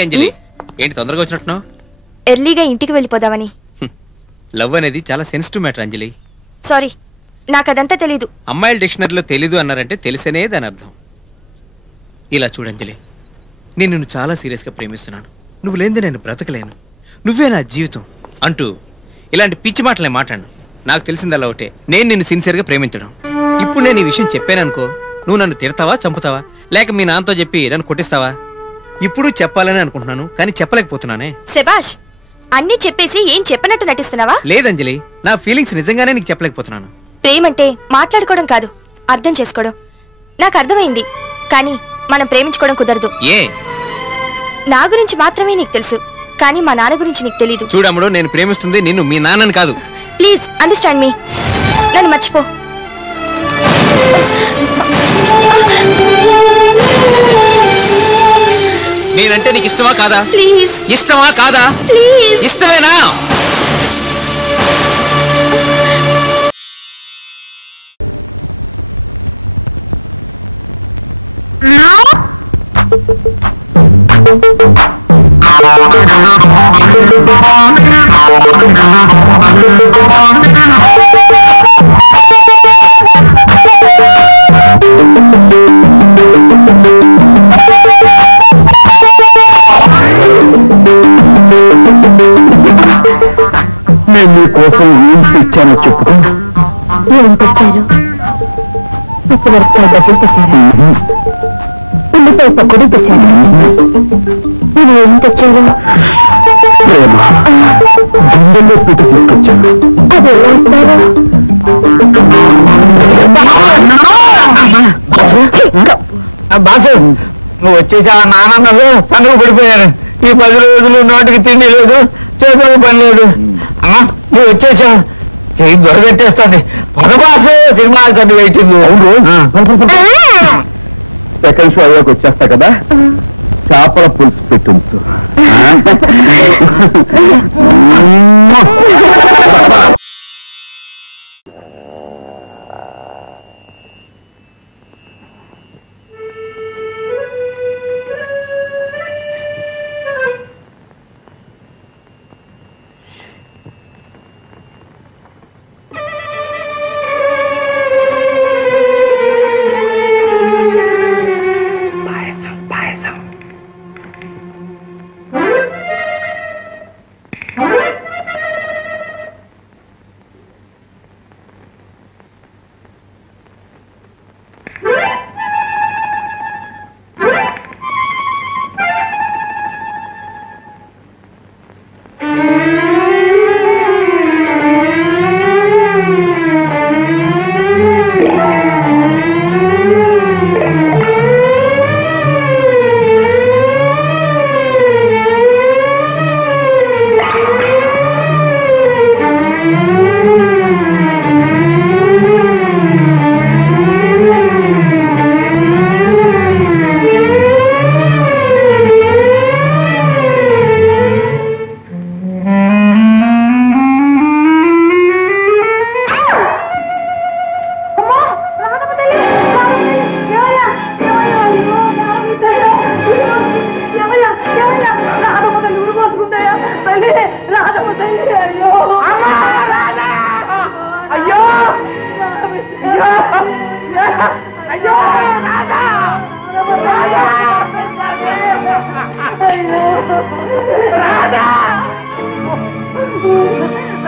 Hi అంజలి, ఏంటి తొందరగా వచ్చినట్టున్నావు? ఎర్లీగా ఇంటికి వెళ్ళిపోదామని. లవ్ అనేది చాలా సెన్సిటివ్ మ్యాటర్ అంజలి. సారీ, నాకు అదంతా తెలీదు. అమ్మాయిల డిక్షనరీలో తెలీదు అన్నారంటే తెలిసేనే దాని అర్థం. ఇలా చూడంజలి, నేను నిన్ను చాలా సీరియస్గా ప్రేమిస్తున్నాను. నువ్వు లేనిదే నేను బ్రతకలేను, నువ్వే నా జీవితం అంటూ ఇలాంటి పిచ్చి మాటలే మాట్లాడు. నాకు తెలిసిందల్లా ఒకటే, నేను నిన్ను సిన్సియర్గా ప్రేమించడం. ఇప్పుడు నేను ఈ విషయం చెప్పాననుకో, నువ్వు నన్ను తిడతావా, చంపుతావా, లేక మీ నాన్నతో చెప్పి నన్ను కొట్టిస్తావా? ఇప్పుడు చెప్పాలని అనుకుంటున్నాను, కానీ చెప్పలేకపోతున్నానే. శభాష్, అన్నీ చెప్పేసి ఏం చెప్పనట్టు నటిస్తున్నావా? లేదంజలి, నా ఫీలింగ్స్ నిజంగానే నీకు చెప్పలేకపోతున్నాను. ప్రేమంటే మాట్లాడుకోవడం కాదు, అర్థం చేసుకోవడం. నాకు అర్థమైంది, కానీ మనం ప్రేమించుకోవడం కుదరదు. ఏ? నా గురించి మాత్రమే నీకు తెలుసు, కానీ మా నాన్న గురించి నీకు తెలీదు. చూడమ్ముడు, నేను ప్రేమిస్తుంది నిన్ను, మీ నాన్నని కాదు. ప్లీజ్ అండర్స్టాండ్ మీ. నన్ను మర్చిపో. నేనంటే నీకు ఇష్టమా కాదా? ప్లీజ్. ఇష్టమా కాదా? ప్లీజ్. ఇష్టమేనా? నేను మీకోసం ఏం తెచ్చానో చెప్పుకో. ఏం తెచ్చారు? ఇప్పటివరకు డబ్బులు తెచ్చారు, ఉల్లిపాయ పకోడీ తెచ్చారు. మీరు ఏం తెచ్చారు? ప్రేమ గుండెల్లో పెట్టి తీసుకొచ్చాను. అది ఎలా ఇస్తారు? బాసు, నువ్వు వచ్చేసావా? నాన్నలు పండుగ పడిపోయాను. ఈ 10 రోజులు నోటికి తిండి లేదు, చేతులకు పని లేదు. అమ్మా, నువ్వు వచ్చేసావు, చెయ్యి దొరగట్టేస్తుంది. పొరబాసు, సినిమా చదివి వెయిటింగ్. సెకండ్ షో అయ్యాక వచ్చేస్తా కదా, చేపల పులుసు పెట్టు.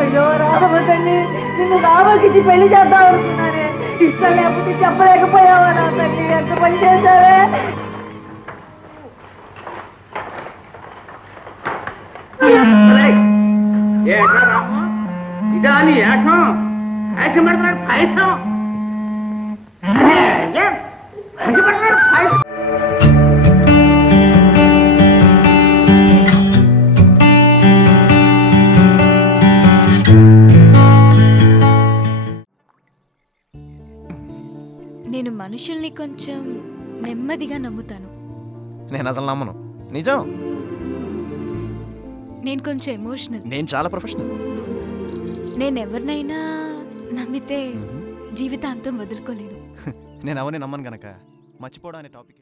అయ్యో రాధమ్మ తల్లి, నిన్ను రామకిచ్చి పెళ్లి చేద్దాం అనుకున్నానే. ఇష్టం లేకపోతే చెప్పలేకపోయావా నా తల్లి? ఎంత పని చేశావే. ఇదా నీ ఏషం? ఏషం పెడతాడు పాయసం. నేను మనుషుల్ని కొంచెం నెమ్మదిగా నమ్ముతాను. నేను అసలు నమ్మను. నిజం. నేను కొంచెం ఎమోషనల్. నేను చాలా ప్రొఫెషనల్. నేను ఎవరినైనా నమ్మితే జీవితాంతం వదులుకోలేను. నేను ఎవరిని నమ్మను గనక మర్చిపోవడం అనే టాపిక్